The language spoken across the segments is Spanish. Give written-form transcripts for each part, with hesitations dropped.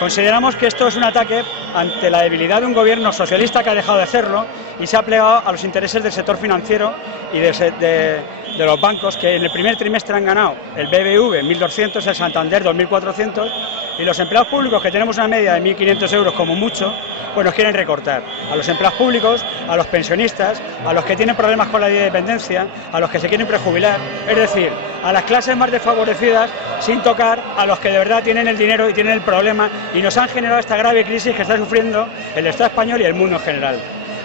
Consideramos que esto es un ataque ante la debilidad de un gobierno socialista que ha dejado de hacerlo y se ha plegado a los intereses del sector financiero y de los bancos, que en el primer trimestre han ganado el BBV 1.200, el Santander 2.400, y los empleados públicos, que tenemos una media de 1.500 euros como mucho, pues nos quieren recortar. A los empleados públicos, a los pensionistas, a los que tienen problemas con la dependencia, a los que se quieren prejubilar, es decir, a las clases más desfavorecidas, sin tocar a los que de verdad tienen el dinero y tienen el problema y nos han generado esta grave crisis que está sufriendo el Estado español y el mundo en general.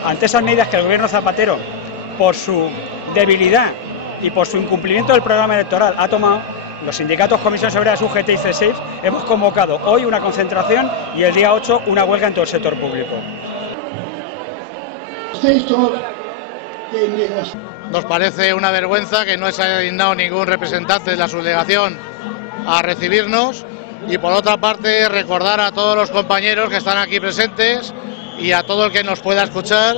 Ante esas medidas que el gobierno Zapatero, por su debilidad y por su incumplimiento del programa electoral, ha tomado, los sindicatos Comisiones Obreras, UGT y CSIF hemos convocado hoy una concentración y el día 8 una huelga en todo el sector público. Nos parece una vergüenza que no se haya dignado ningún representante de la subdelegación a recibirnos, y por otra parte recordar a todos los compañeros que están aquí presentes y a todo el que nos pueda escuchar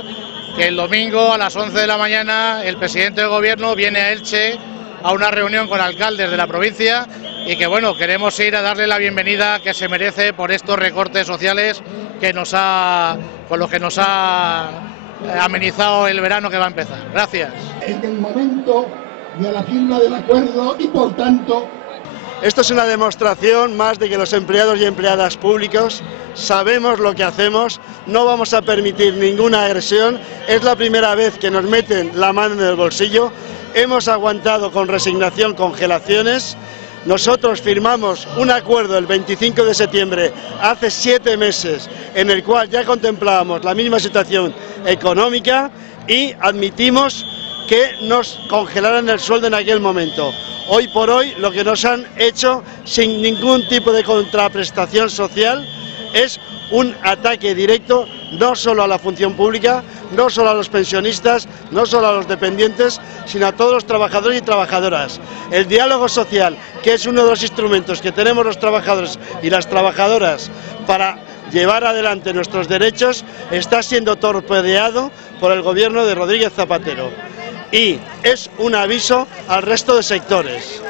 que el domingo a las 11 de la mañana el presidente del gobierno viene a Elche a una reunión con alcaldes de la provincia y que bueno, queremos ir a darle la bienvenida que se merece por estos recortes sociales que con los que nos ha amenizado el verano que va a empezar. Gracias. En el momento de la firma del acuerdo y por tanto... Esto es una demostración más de que los empleados y empleadas públicos sabemos lo que hacemos, no vamos a permitir ninguna agresión, es la primera vez que nos meten la mano en el bolsillo, hemos aguantado con resignación congelaciones. Nosotros firmamos un acuerdo el 25 de septiembre, hace 7 meses, en el cual ya contemplábamos la misma situación económica y admitimos que nos congelaran el sueldo en aquel momento. Hoy por hoy lo que nos han hecho sin ningún tipo de contraprestación social es un ataque directo no solo a la función pública, no solo a los pensionistas, no solo a los dependientes, sino a todos los trabajadores y trabajadoras. El diálogo social, que es uno de los instrumentos que tenemos los trabajadores y las trabajadoras para llevar adelante nuestros derechos, está siendo torpedeado por el gobierno de Rodríguez Zapatero. Y es un aviso al resto de sectores.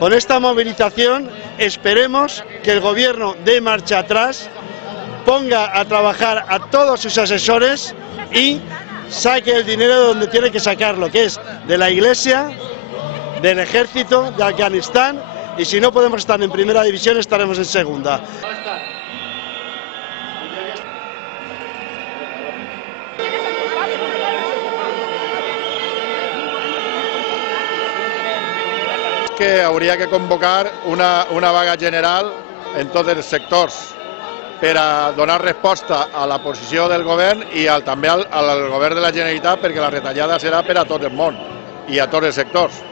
Con esta movilización esperemos que el gobierno dé marcha atrás, ponga a trabajar a todos sus asesores y saque el dinero de donde tiene que sacarlo, que es de la Iglesia, del Ejército, de Afganistán, y si no podemos estar en primera división estaremos en segunda. Que hauria que convocar una vaga general en tots els sectors per a donar resposta a la posició del govern i també al govern de la Generalitat, perquè la retallada serà per a tot el món i a tots els sectors.